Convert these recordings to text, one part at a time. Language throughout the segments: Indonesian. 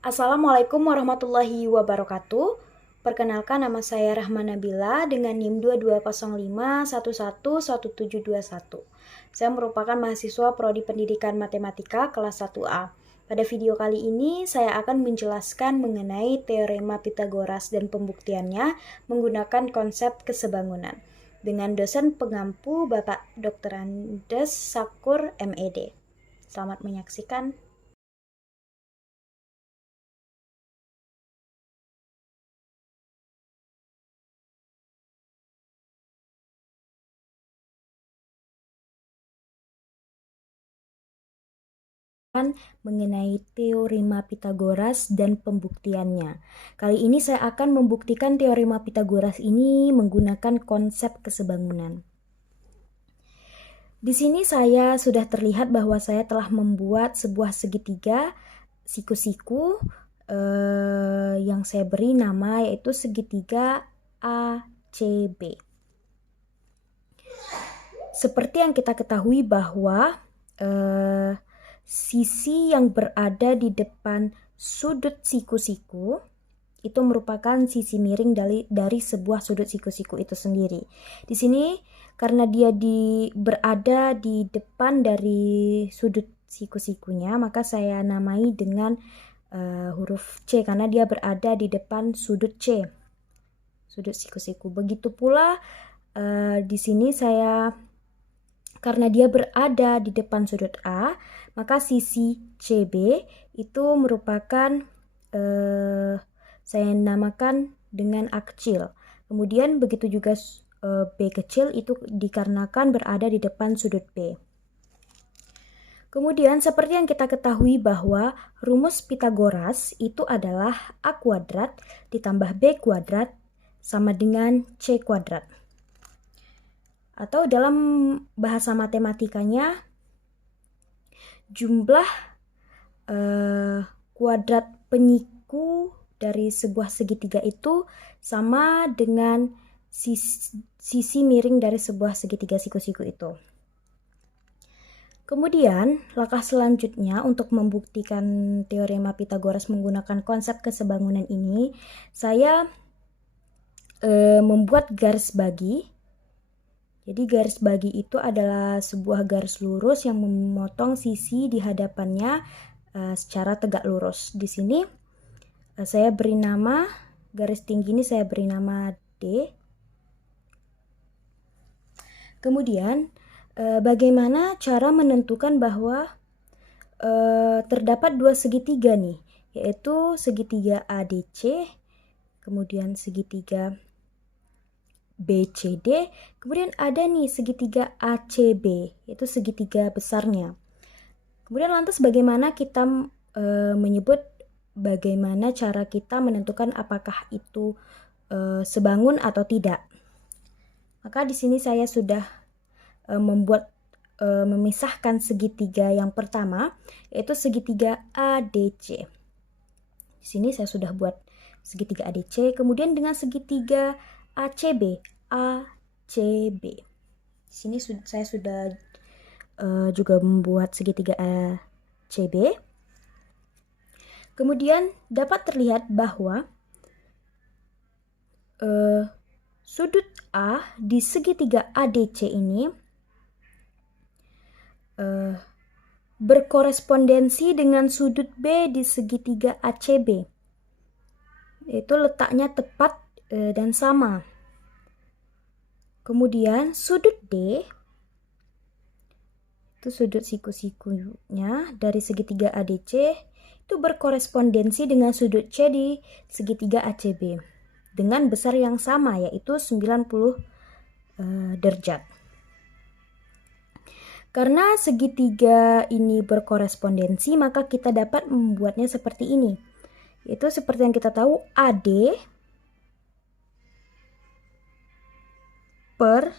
Assalamualaikum warahmatullahi wabarakatuh. Perkenalkan, nama saya Rahma Nabila dengan NIM 2205111721. Saya merupakan mahasiswa Prodi Pendidikan Matematika kelas 1A. Pada video kali ini saya akan menjelaskan mengenai teorema Pitagoras dan pembuktiannya menggunakan konsep kesebangunan dengan dosen pengampu Bapak Dr. Andes Sakur MED. Selamat menyaksikan. Mengenai teorema Pitagoras dan pembuktiannya. Kali ini saya akan membuktikan teorema Pitagoras ini menggunakan konsep kesebangunan. Di sini saya sudah terlihat bahwa saya telah membuat sebuah segitiga siku-siku yang saya beri nama yaitu segitiga ACB. Seperti yang kita ketahui bahwa sisi yang berada di depan sudut siku-siku itu merupakan sisi miring dari sebuah sudut siku-siku itu sendiri. Di sini karena dia berada di depan dari sudut siku-sikunya, maka saya namai dengan huruf C karena dia berada di depan sudut C, sudut siku-siku. Begitu pula di sini karena dia berada di depan sudut A, maka sisi CB itu merupakan saya namakan dengan A kecil. Kemudian begitu juga B kecil itu dikarenakan berada di depan sudut B. Kemudian seperti yang kita ketahui bahwa rumus Pitagoras itu adalah A kuadrat ditambah B kuadrat sama dengan C kuadrat. Atau dalam bahasa matematikanya, jumlah kuadrat penyiku dari sebuah segitiga itu sama dengan sisi miring dari sebuah segitiga siku-siku itu. Kemudian, langkah selanjutnya untuk membuktikan teorema Pitagoras menggunakan konsep kesebangunan ini, saya membuat garis bagi. Jadi garis bagi itu adalah sebuah garis lurus yang memotong sisi di hadapannya secara tegak lurus. Di sini saya beri nama, garis tinggi ini saya beri nama D. Kemudian bagaimana cara menentukan bahwa terdapat dua segitiga nih, yaitu segitiga ADC, kemudian segitiga BCD, kemudian ada nih segitiga ACB, yaitu segitiga besarnya. Kemudian lantas bagaimana kita menyebut bagaimana cara kita menentukan apakah itu sebangun atau tidak. Maka di sini saya sudah memisahkan segitiga yang pertama, yaitu segitiga ADC. Di sini saya sudah buat segitiga ADC, kemudian dengan segitiga ACB. Di sini saya sudah juga membuat segitiga ACB. Kemudian dapat terlihat bahwa sudut A di segitiga ADC ini berkorespondensi dengan sudut B di segitiga ACB. Itu letaknya tepat dan sama. Kemudian sudut D itu sudut siku-sikunya dari segitiga ADC itu berkorespondensi dengan sudut C di segitiga ACB dengan besar yang sama, yaitu 90 derajat. Karena segitiga ini berkorespondensi, maka kita dapat membuatnya seperti ini. Itu seperti yang kita tahu, AD per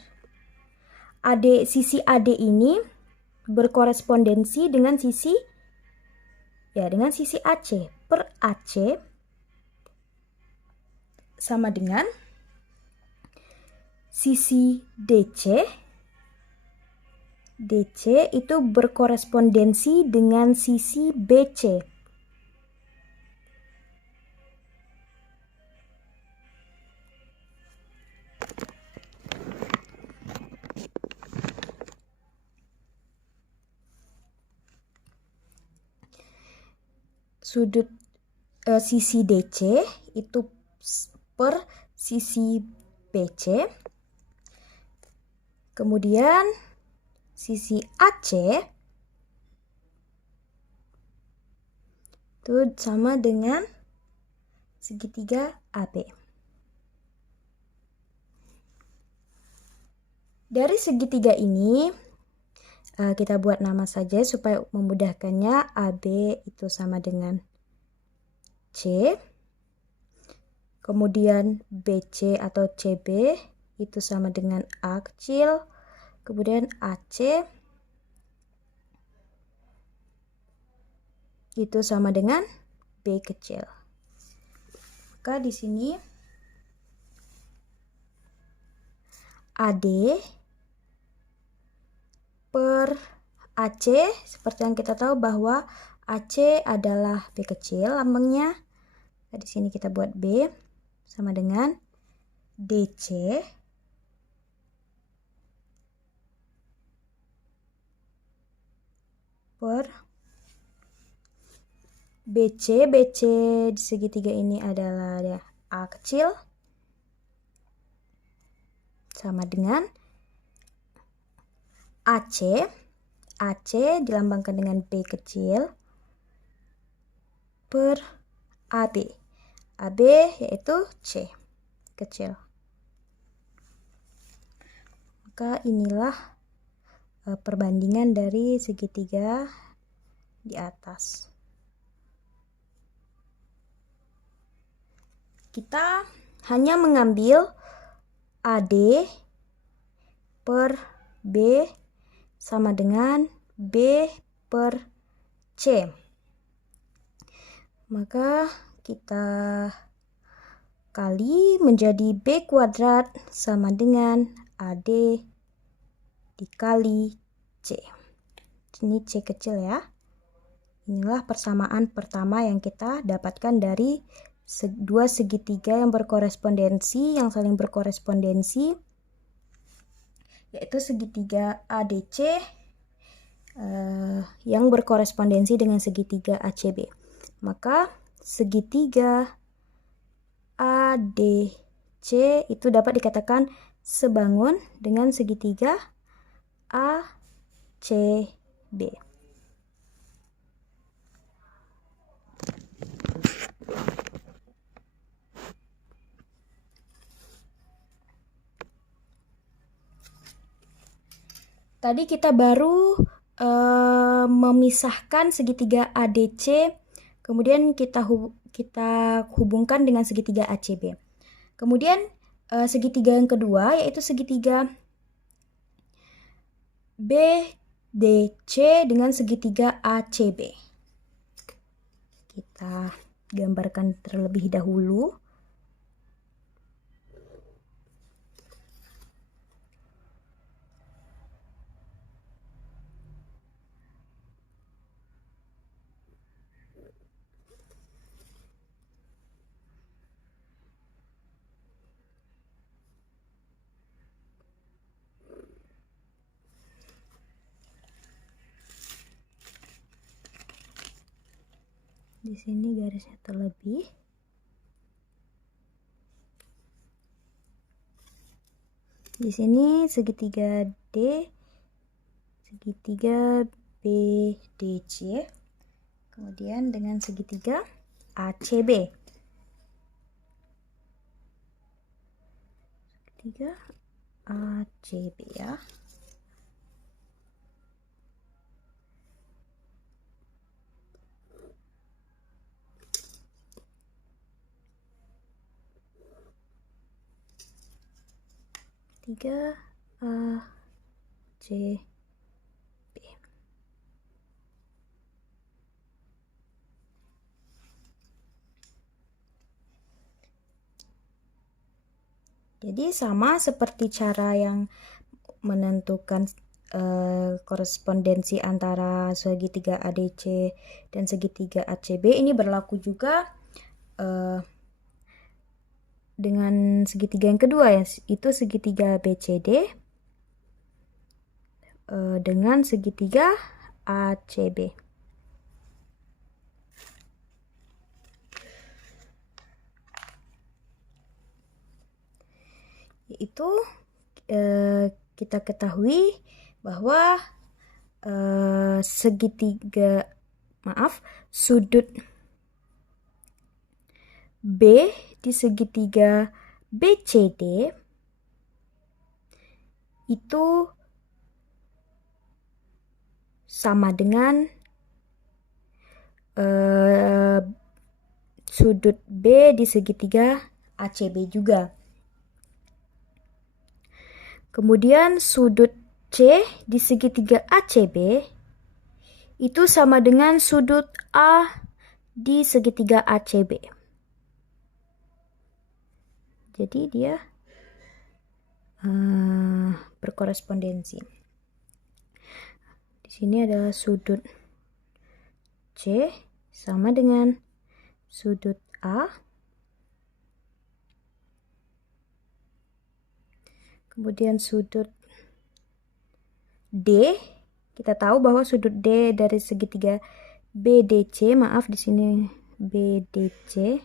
sisi AD ini berkorespondensi dengan sisi AC per AC sama dengan sisi DC itu berkorespondensi dengan sisi BC. sisi DC itu per sisi BC. Kemudian sisi AC itu sama dengan segitiga AB. Dari segitiga ini kita buat nama saja supaya memudahkannya. AB itu sama dengan C. Kemudian BC atau CB itu sama dengan A kecil. Kemudian AC itu sama dengan B kecil. Maka di sini AD per AC, seperti yang kita tahu bahwa AC adalah B kecil lambangnya. Nah, di sini kita buat B sama dengan DC per BC. BC di segitiga ini adalah A kecil sama dengan AC. AC dilambangkan dengan B kecil per AB. AB yaitu C kecil. Maka inilah perbandingan dari segitiga di atas. Kita hanya mengambil AD per B sama dengan B per C. Maka kita kali menjadi B kuadrat sama dengan AD dikali C. Ini C kecil ya. Inilah persamaan pertama yang kita dapatkan dari dua segitiga yang berkorespondensi, yang saling berkorespondensi, yaitu segitiga ADC yang berkorespondensi dengan segitiga ACB. Maka segitiga ADC itu dapat dikatakan sebangun dengan segitiga ACB. Tadi kita baru memisahkan segitiga ADC, kemudian kita hubungkan dengan segitiga ACB. Kemudian segitiga yang kedua yaitu segitiga BDC dengan segitiga ACB. Kita gambarkan terlebih dahulu. Di sini garisnya terlebih. Di sini segitiga D, segitiga BDC, kemudian dengan segitiga ACB. Segitiga ACB ya. Tiga A C B. Jadi sama seperti cara yang menentukan korespondensi antara segitiga ADC dan segitiga ACB, ini berlaku juga dengan segitiga yang kedua ya, itu segitiga BCD dengan segitiga ACB. itu kita ketahui bahwa sudut B di segitiga BCD itu sama dengan sudut B di segitiga ACB juga. Kemudian sudut C di segitiga ACB itu sama dengan sudut A di segitiga ACB. Jadi dia berkorespondensi. Di sini adalah sudut C sama dengan sudut A. Kemudian sudut D, kita tahu bahwa sudut D dari segitiga BDC, maaf di sini BDC.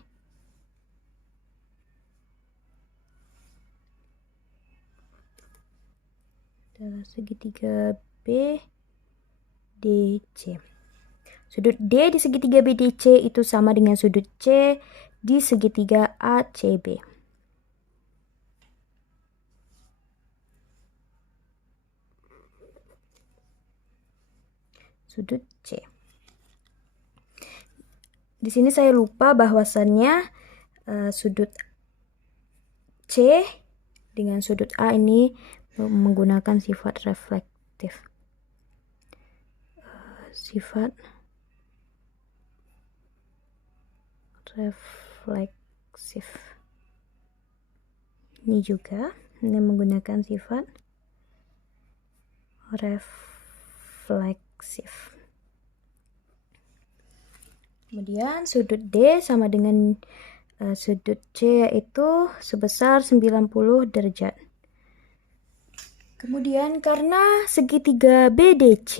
Adalah segitiga BDC. Sudut D di segitiga BDC itu sama dengan sudut C di segitiga ACB. Sudut C. Di sini saya lupa bahwasannya sudut C dengan sudut A ini menggunakan sifat reflektif. Sifat refleksif. Ini juga menggunakan sifat refleksif. Kemudian sudut D sama dengan sudut C yaitu sebesar 90 derajat. Kemudian karena segitiga BDC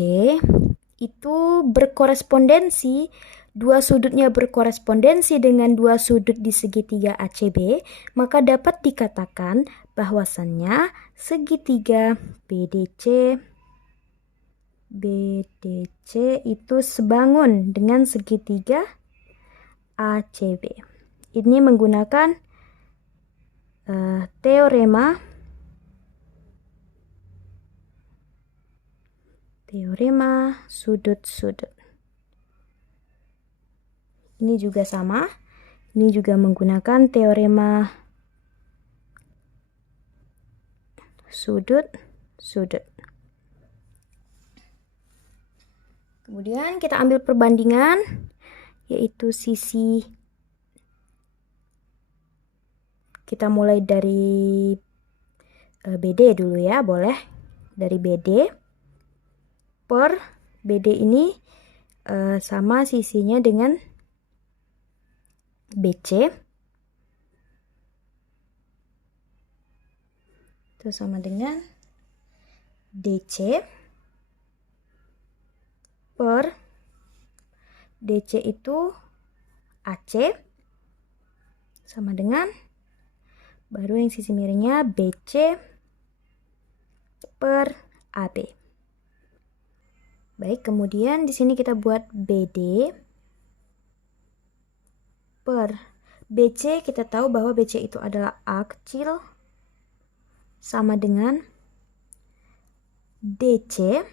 itu berkorespondensi, dua sudutnya berkorespondensi dengan dua sudut di segitiga ACB, maka dapat dikatakan bahwasannya segitiga BDC itu sebangun dengan segitiga ACB. Ini menggunakan teorema sudut-sudut. Ini juga sama. Ini juga menggunakan teorema sudut-sudut. Kemudian kita ambil perbandingan, yaitu sisi. Kita mulai dari BD dulu ya, boleh. Dari BD per BD ini sama sisinya dengan BC. Itu sama dengan DC per DC itu AC sama dengan baru yang sisi miringnya BC per AB. Baik, kemudian di sini kita buat BD per BC. Kita tahu bahwa BC itu adalah A kecil sama dengan DC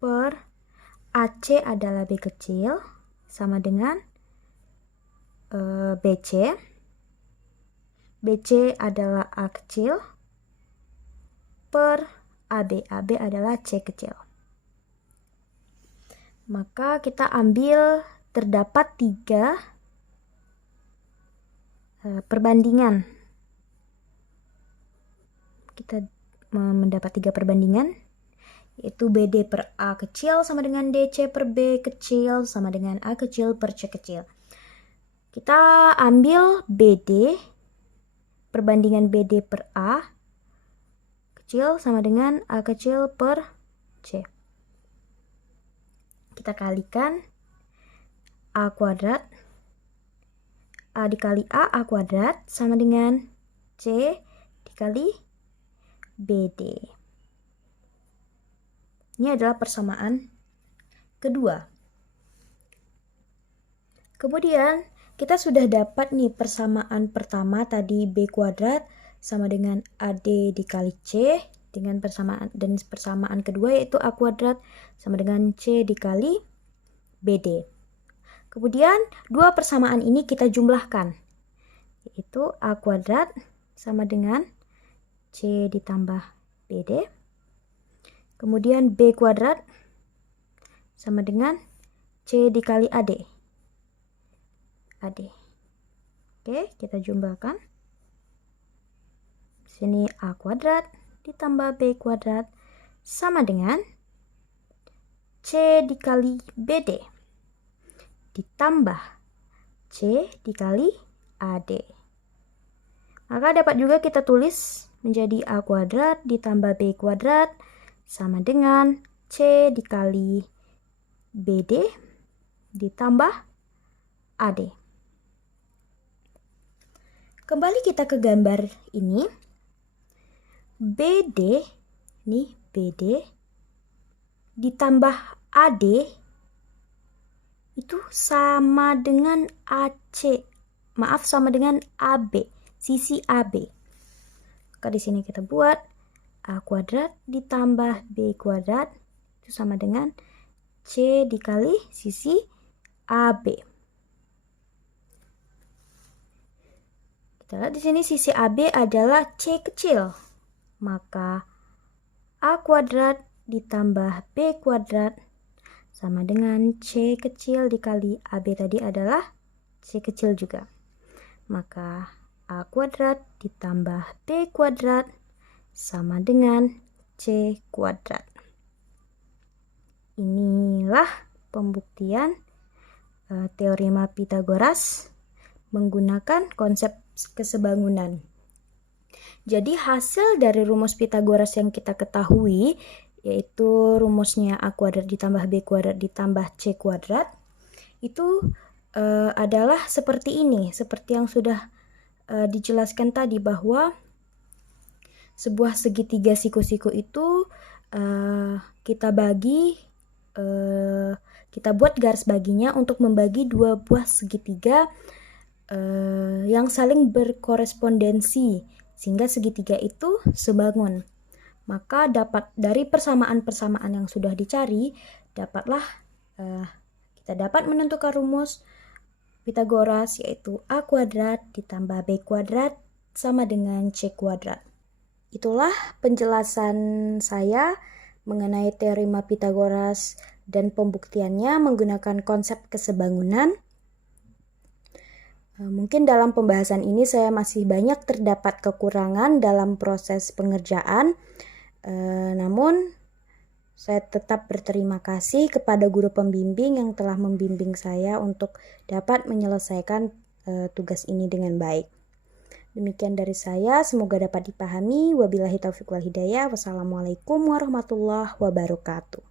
per AC adalah B kecil sama dengan BC. BC adalah A kecil per AB. AB adalah C kecil. Maka kita ambil terdapat 3 perbandingan. Kita mendapat 3 perbandingan, yaitu BD per A kecil sama dengan DC per B kecil sama dengan A kecil per C kecil. Kita ambil BD, perbandingan BD per A kecil sama dengan A kecil per C. Kita kalikan A kuadrat A dikali A kuadrat sama dengan C dikali BD. Ini adalah persamaan kedua. Kemudian kita sudah dapat nih persamaan pertama tadi B kuadrat sama dengan AD dikali C, dengan persamaan kedua yaitu A kuadrat sama dengan C dikali BD. Kemudian dua persamaan ini kita jumlahkan, yaitu A kuadrat sama dengan C ditambah BD. Kemudian B kuadrat sama dengan C dikali AD. Oke, kita jumlahkan. Sini A kuadrat ditambah B kuadrat sama dengan C dikali BD ditambah C dikali AD. Maka dapat juga kita tulis menjadi A kuadrat ditambah B kuadrat sama dengan C dikali BD ditambah AD. Kembali kita ke gambar ini. BD ditambah AD itu sama dengan sama dengan AB, sisi AB. Maka di sini kita buat A kuadrat ditambah B kuadrat itu sama dengan C dikali sisi AB. Kita lihat di sini sisi AB adalah C kecil. Maka A kuadrat ditambah B kuadrat sama dengan C kecil dikali AB tadi adalah C kecil juga. Maka A kuadrat ditambah B kuadrat sama dengan C kuadrat. Inilah pembuktian teorema Pythagoras menggunakan konsep kesebangunan. Jadi hasil dari rumus Pythagoras yang kita ketahui, yaitu rumusnya A kuadrat ditambah B kuadrat ditambah C kuadrat, itu adalah seperti ini, seperti yang sudah dijelaskan tadi, bahwa sebuah segitiga siku-siku itu kita buat garis baginya untuk membagi dua buah segitiga yang saling berkorespondensi sehingga segitiga itu sebangun. Maka dari persamaan-persamaan yang sudah dicari, kita dapat menentukan rumus Pythagoras, yaitu A kuadrat ditambah B kuadrat sama dengan C kuadrat. Itulah penjelasan saya mengenai teorema Pythagoras dan pembuktiannya menggunakan konsep kesebangunan. Mungkin dalam pembahasan ini saya masih banyak terdapat kekurangan dalam proses pengerjaan, namun saya tetap berterima kasih kepada guru pembimbing yang telah membimbing saya untuk dapat menyelesaikan tugas ini dengan baik. Demikian dari saya, semoga dapat dipahami. Wabillahi taufiq wal hidayah. Wassalamualaikum warahmatullahi wabarakatuh.